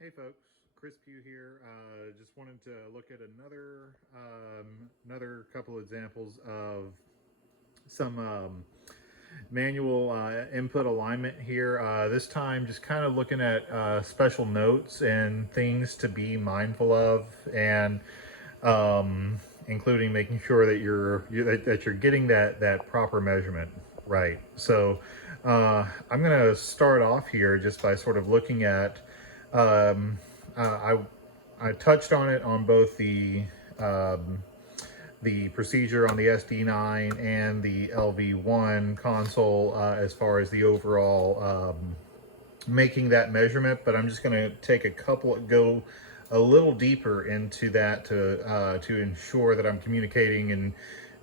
Hey folks, Chris Pugh here. Just wanted to look at another couple examples of some manual input alignment here. This time, just kind of looking at special notes and things to be mindful of, and including making sure that that you're getting that proper measurement right. So I'm going to start off here just by sort of looking at um, I touched on it on both the procedure on the SD9 and the LV1 console as far as the overall making that measurement, but I'm just going to take go a little deeper into that to ensure that I'm communicating and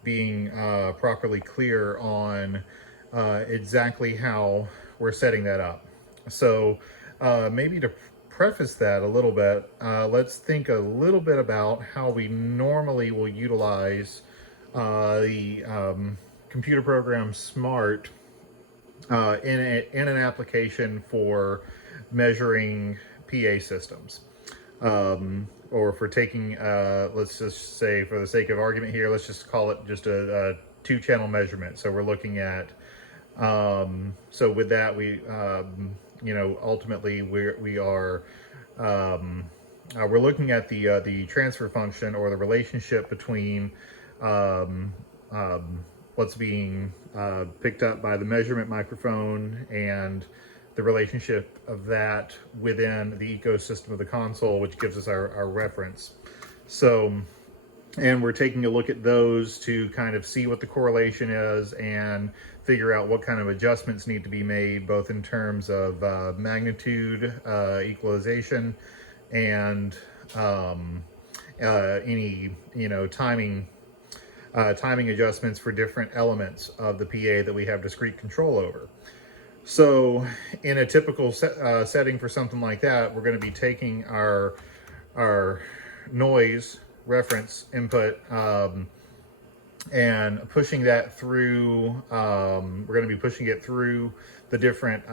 being properly clear on exactly how we're setting that up. So maybe to preface that a little bit, let's think a little bit about how we normally will utilize the computer program Smart in an application for measuring PA systems. Or for taking, let's just say for the sake of argument here, let's just call it just a two-channel measurement. So we're looking at, so with that, ultimately we're looking at the transfer function or the relationship between um, um, what's being picked up by the measurement microphone and the relationship of that within the ecosystem of the console, which gives us our reference. So, and we're taking a look at those to kind of see what the correlation is and figure out what kind of adjustments need to be made, both in terms of magnitude, equalization, and any timing adjustments for different elements of the PA that we have discrete control over. So, in a typical setting for something like that, we're going to be taking our noise reference input and pushing that through. We're going to be pushing it through the different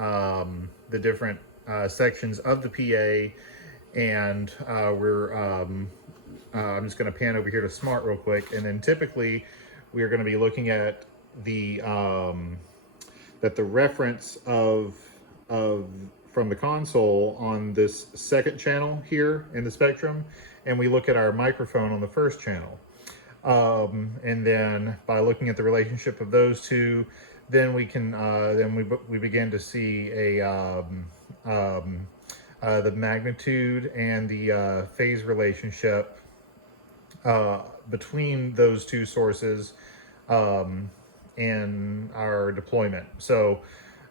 sections of the PA, and I'm just going to pan over here to Smart real quick, and then typically we are going to be looking at the reference of from the console on this second channel here in the spectrum, and we look at our microphone on the first channel. And then by looking at the relationship of those two, then we begin to see the magnitude and the phase relationship between those two sources um, in our deployment. So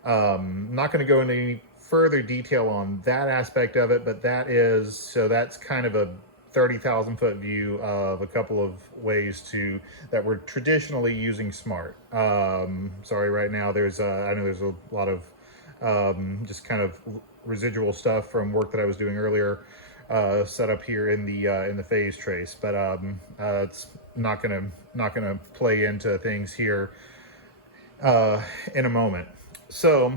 I'm not going to go into any further detail on that aspect of it, but that's kind of a 30,000 foot view of a couple of ways that we're traditionally using Smart. Sorry, right now I know there's a lot of just kind of residual stuff from work that I was doing earlier set up here in the phase trace, but it's not gonna play into things here in a moment. So,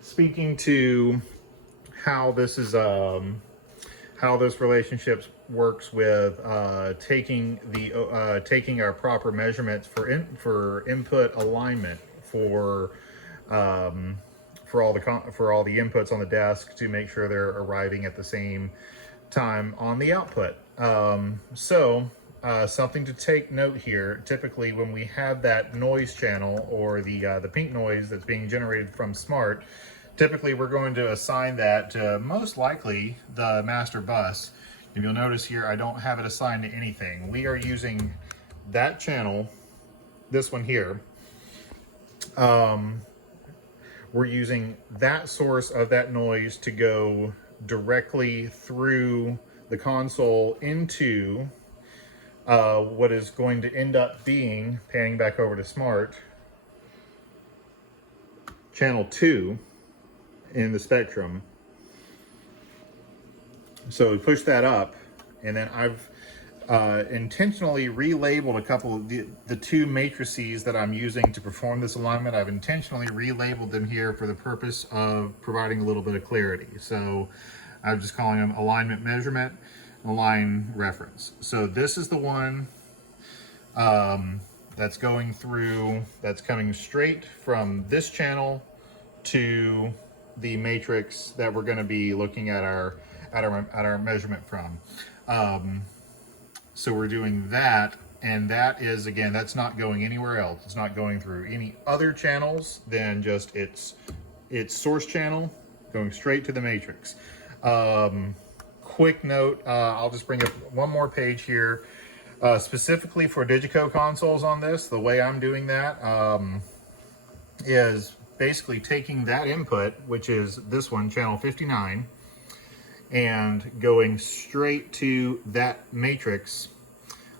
speaking to how this is how this relationship works with taking our proper measurements for input alignment um, for all the inputs on the desk to make sure they're arriving at the same time on the output. Something to take note here. Typically, when we have that noise channel or the pink noise that's being generated from Smart, typically we're going to assign that to most likely the master bus. If you'll notice here, I don't have it assigned to anything. We are using that channel, this one here. We're using that source of that noise to go directly through the console into what is going to end up being, panning back over to Smart, channel 2 in the spectrum. So we push that up, and then I've intentionally relabeled a couple of the two matrices that I'm using to perform this alignment. I've intentionally relabeled them here for the purpose of providing a little bit of clarity. So I'm just calling them alignment measurement, align reference. So this is the one that's going through, that's coming straight from this channel to the matrix that we're going to be looking at our measurement from. So we're doing that, and that is, again, that's not going anywhere else. It's not going through any other channels than just its source channel, going straight to the matrix. Quick note, I'll just bring up one more page here, specifically for Digico consoles on this. The way I'm doing that is basically taking that input, which is this one, channel 59, and going straight to that matrix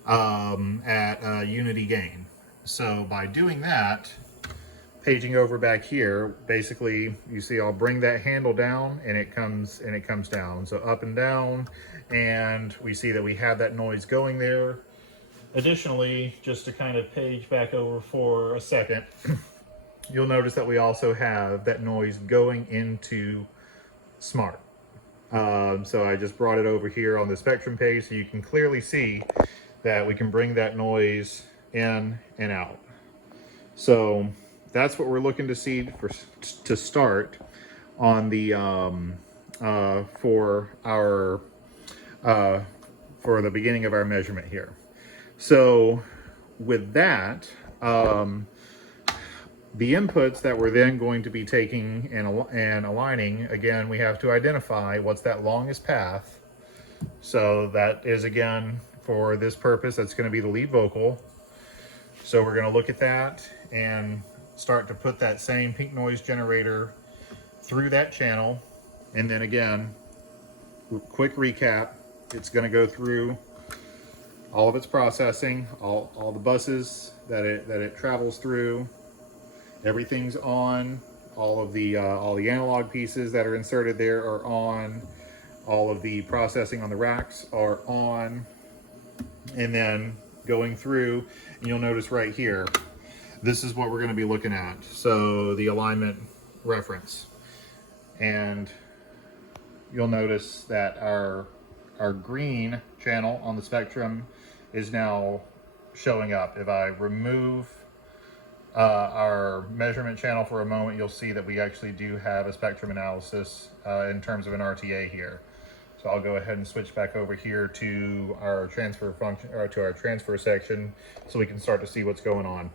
at unity gain. So by doing that, paging over back here, basically you see I'll bring that handle down and it comes down. So up and down, and we see that we have that noise going there. Additionally, just to kind of page back over for a second, you'll notice that we also have that noise going into Smart. So I just brought it over here on the spectrum page so you can clearly see that we can bring that noise in and out. So that's what we're looking to see to start on the for the beginning of our measurement here. So with that, the inputs that we're then going to be taking and aligning, again, we have to identify what's that longest path. So that is, again, for this purpose, that's going to be the lead vocal. So we're going to look at that and start to put that same peak noise generator through that channel. And then again, quick recap, it's going to go through all of its processing, all the buses that it travels through. Everything's on. All the analog pieces that are inserted there are on. All of the processing on the racks are on. And then going through, and you'll notice right here, this is what we're going to be looking at. So the alignment reference. And you'll notice that our green channel on the spectrum is now showing up. If I remove our measurement channel for a moment, you'll see that we actually do have a spectrum analysis in terms of an RTA here. So I'll go ahead and switch back over here to our transfer function, or to our transfer section, so we can start to see what's going on.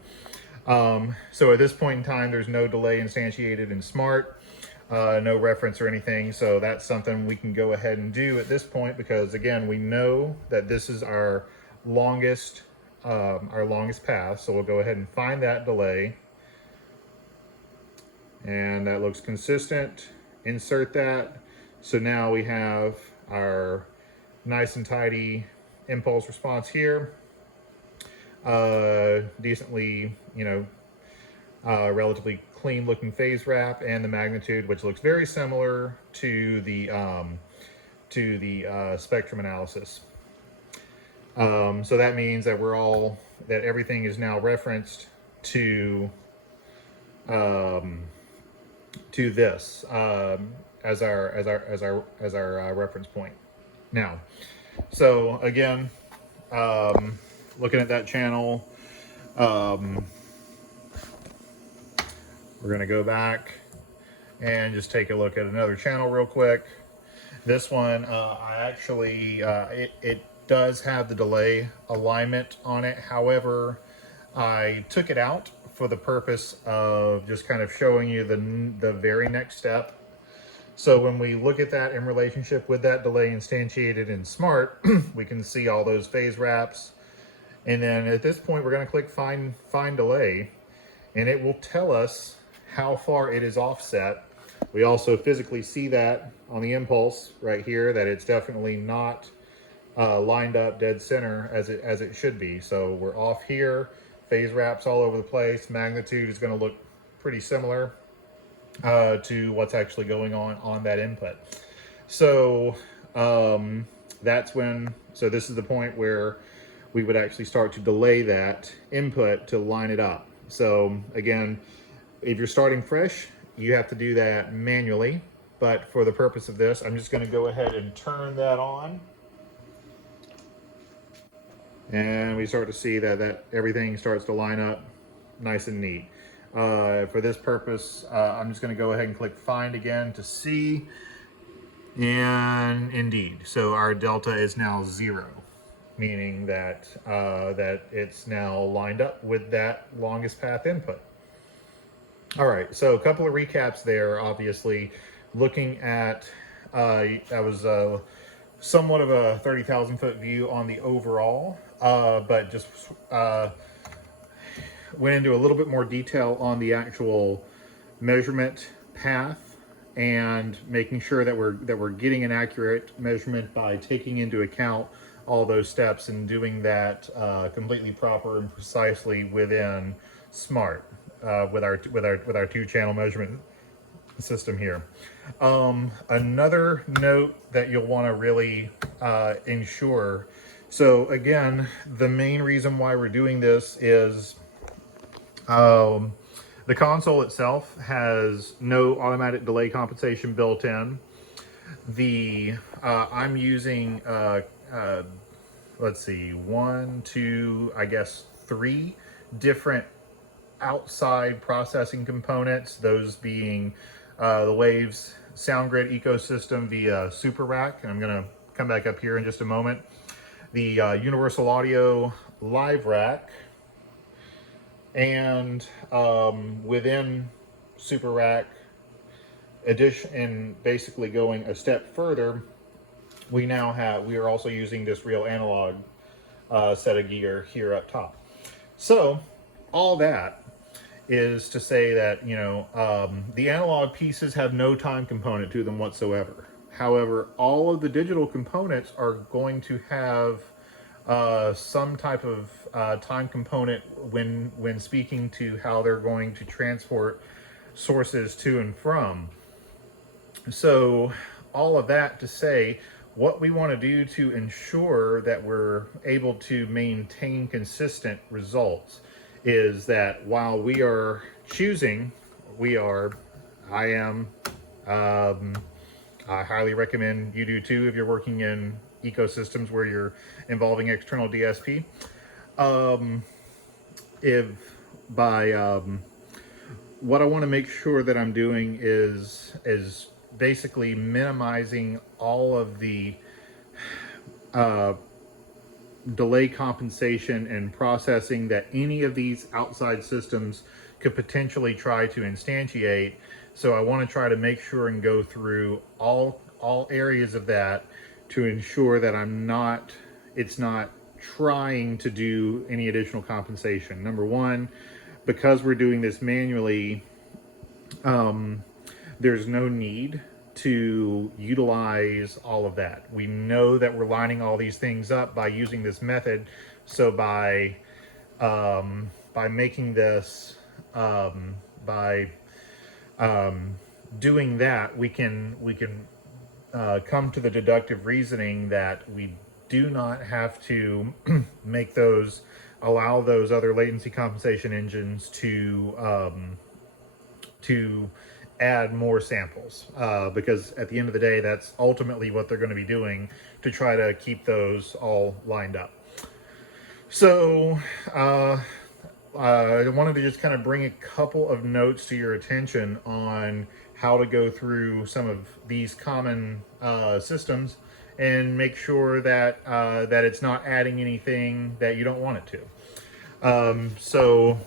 So at this point in time, there's no delay instantiated in Smart, no reference or anything. So that's something we can go ahead and do at this point, because again, we know that this is our longest path. So we'll go ahead and find that delay, and that looks consistent. Insert that. So now we have our nice and tidy impulse response here. Decently, relatively clean looking phase wrap, and the magnitude, which looks very similar to the spectrum analysis. So that means that that everything is now referenced to this as our reference point. Now, so again, looking at that channel, we're going to go back and just take a look at another channel real quick. This one, I actually, it does have the delay alignment on it. However, I took it out for the purpose of just kind of showing you the very next step. So when we look at that in relationship with that delay instantiated in Smart, we can see all those phase wraps. And then at this point, we're going to click find delay, and it will tell us how far it is offset. We also physically see that on the impulse right here, that it's definitely not lined up dead center as it should be. So we're off here, phase wraps all over the place. Magnitude is going to look pretty similar to what's actually going on that input. So that's when, so this is the point where we would actually start to delay that input to line it up. So again, if you're starting fresh, you have to do that manually. but for the purpose of this, I'm just going to go ahead and turn that on. And we start to see that everything starts to line up nice and neat. For this purpose, I'm just going to go ahead and click Find again to see. And indeed, so our delta is now 0, meaning that that it's now lined up with that longest path input. All right, so a couple of recaps there. Obviously, looking at that was somewhat of a 30,000 foot view on the overall, but just went into a little bit more detail on the actual measurement path and making sure that we're getting an accurate measurement by taking into account all those steps and doing that completely proper and precisely within SMART with our 2-channel measurement system here. Another note that you'll want to really ensure. So again, the main reason why we're doing this is the console itself has no automatic delay compensation built in. I'm using let's see, 1, 2, I guess 3 different outside processing components, those being the Waves SoundGrid ecosystem via Super Rack, and I'm going to come back up here in just a moment. The Universal Audio Live Rack, and within Super Rack, and basically going a step further, we are also using this real analog set of gear here up top. So all that is to say that, the analog pieces have no time component to them whatsoever. However, all of the digital components are going to have some type of time component when speaking to how they're going to transport sources to and from. So all of that to say, what we want to do to ensure that we're able to maintain consistent results is that while we are choosing, I am, I highly recommend you do too if you're working in ecosystems where you're involving external DSP. What I want to make sure that I'm doing is basically minimizing all of the delay compensation and processing that any of these outside systems could potentially try to instantiate. So I want to try to make sure and go through all areas of that to ensure that it's not trying to do any additional compensation. Number one, because we're doing this manually, there's no need to utilize all of that. We know that we're lining all these things up by using this method. So by making this, by doing that, we can come to the deductive reasoning that we do not have to allow those other latency compensation engines to add more samples, because at the end of the day, that's ultimately what they're going to be doing to try to keep those all lined up. So I wanted to just kind of bring a couple of notes to your attention on how to go through some of these common systems and make sure that that it's not adding anything that you don't want it to. So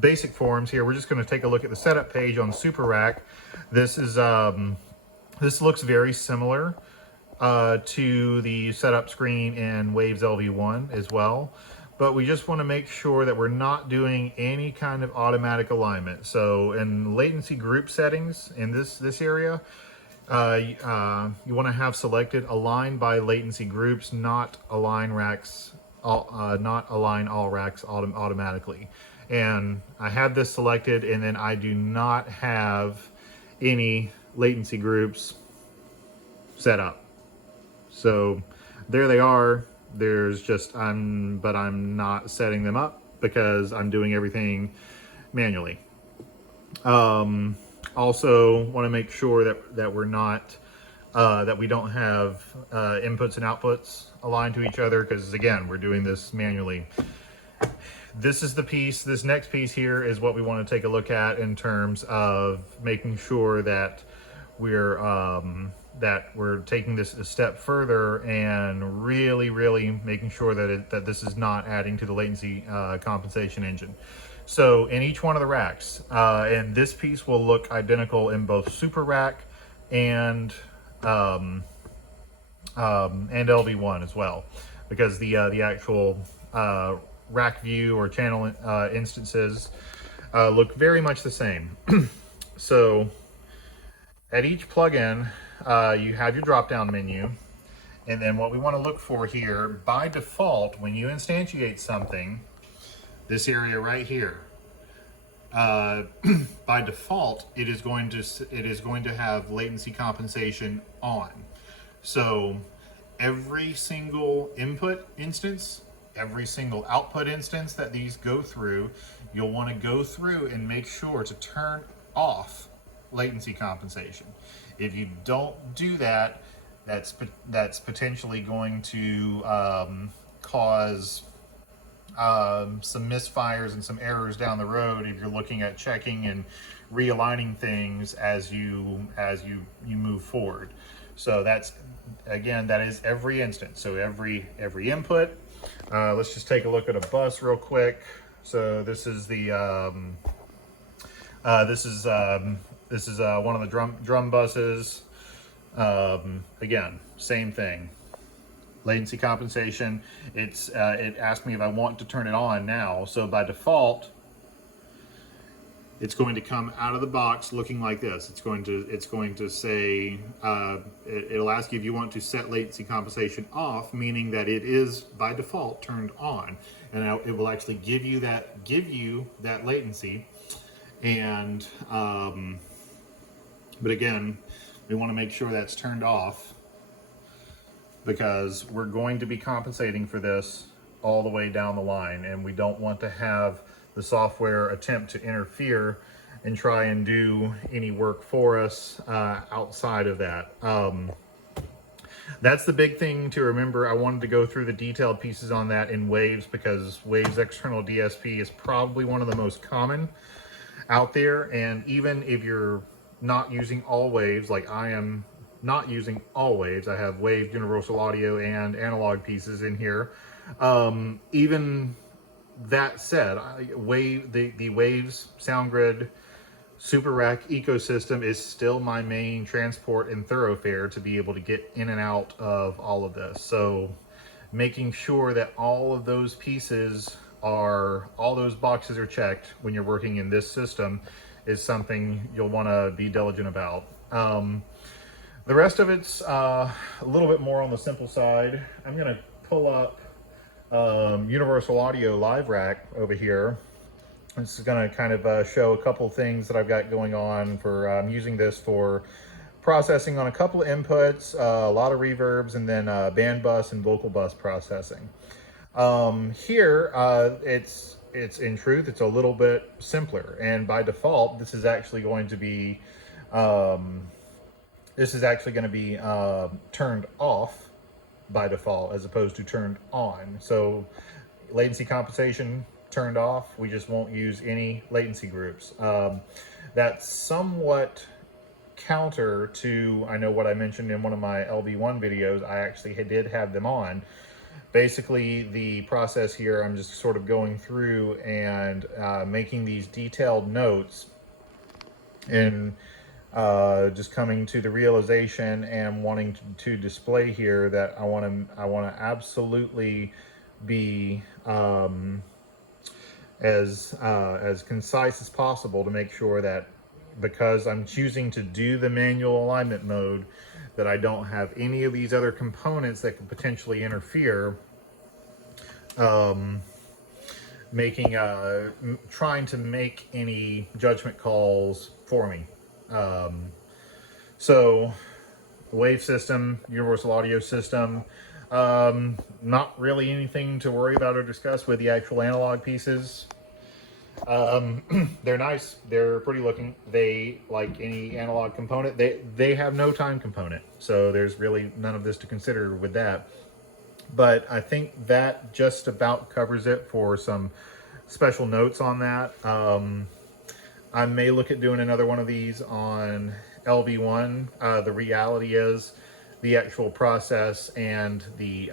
basic forms here, we're just going to take a look at the setup page on Super Rack. This looks very similar to the setup screen in Waves LV1 as well, but we just want to make sure that we're not doing any kind of automatic alignment. So in latency group settings in this area, you want to have selected align by latency groups, not align all racks automatically. And I have this selected, and then I do not have any latency groups set up. So there they are. But I'm not setting them up because I'm doing everything manually. Also want to make sure that we're not that we don't have inputs and outputs aligned to each other, because again, we're doing this manually. This is the piece, this next piece here is what we want to take a look at in terms of making sure that we're taking this a step further and really making sure that this is not adding to the latency compensation engine. So in each one of the racks, and this piece will look identical in both super rack and LV1 as well, because the actual rack view or channel instances look very much the same. So at each plugin, you have your drop-down menu, and then what we want to look for here, by default, when you instantiate something, this area right here, by default, it is going to have latency compensation on. So every single input instance, every single output instance that these go through, you'll want to go through and make sure to turn off latency compensation. If you don't do that, that's potentially going to cause some misfires and some errors down the road if you're looking at checking and realigning things as you move forward. So that's, again, that is every instance. So every input. Let's just take a look at a bus real quick. So this is the this is one of the drum buses. Again, same thing. Latency compensation. It asked me if I want to turn it on now. So by default, it's going to come out of the box looking like this. It's going to say it'll ask you if you want to set latency compensation off, meaning that it is by default turned on, and it will actually give you that latency. And but again, we want to make sure that's turned off, because we're going to be compensating for this all the way down the line, and we don't want to have the software attempt to interfere and try and do any work for us outside of that. That's the big thing to remember. I wanted to go through the detailed pieces on that in Waves, because Waves external DSP is probably one of the most common out there. And even if you're not using all Waves, like I am not using all Waves, I have Wave universal audio and analog pieces in here. Even that said, the Waves SoundGrid Super Rack ecosystem is still my main transport and thoroughfare to be able to get in and out of all of this. So making sure that all of those pieces all those boxes are checked when you're working in this system is something you'll want to be diligent about. The rest of it's a little bit more on the simple side. I'm going to pull up Universal Audio Live Rack over here. This is going to kind of show a couple things that I've got going on for using this for processing on a couple of inputs, a lot of reverbs, and then band bus and vocal bus processing. Here, it's in truth, it's a little bit simpler, and by default, this is actually going to be turned off by default as opposed to turned on. So latency compensation turned off. We just won't use any latency groups. That's somewhat counter to, I know what I mentioned in one of my LV1 videos, I actually did have them on. Basically, the process here, I'm just sort of going through and making these detailed notes, and just coming to the realization and wanting to display here that I want to absolutely be as concise as possible to make sure that, because I'm choosing to do the manual alignment mode, that I don't have any of these other components that could potentially interfere, trying to make any judgment calls for me. So the Wave system, universal audio system, not really anything to worry about or discuss with the actual analog pieces. They're nice. They're pretty looking. They, like any analog component, they have no time component. So there's really none of this to consider with that. But I think that just about covers it for some special notes on that. I may look at doing another one of these on LV1. The reality is the actual process and the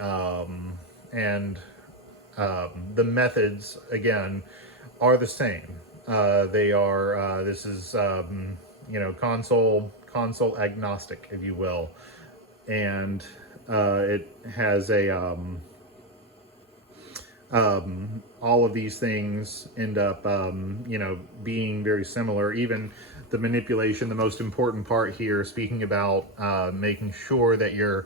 methods, again, are the same. They are, this is, console agnostic, if you will. And it has all of these things end up, being very similar. Even the manipulation, the most important part here, speaking about making sure that you're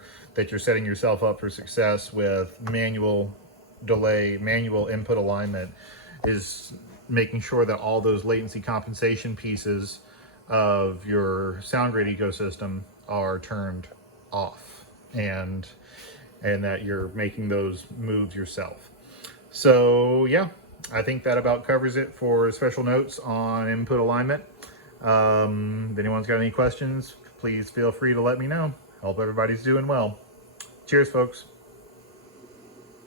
setting yourself up for success with manual delay, manual input alignment, is making sure that all those latency compensation pieces of your sound grid ecosystem are turned off, and that you're making those moves yourself. So yeah, I think that about covers it for special notes on input alignment. If anyone's got any questions, please feel free to let me know. Hope everybody's doing well. Cheers, folks.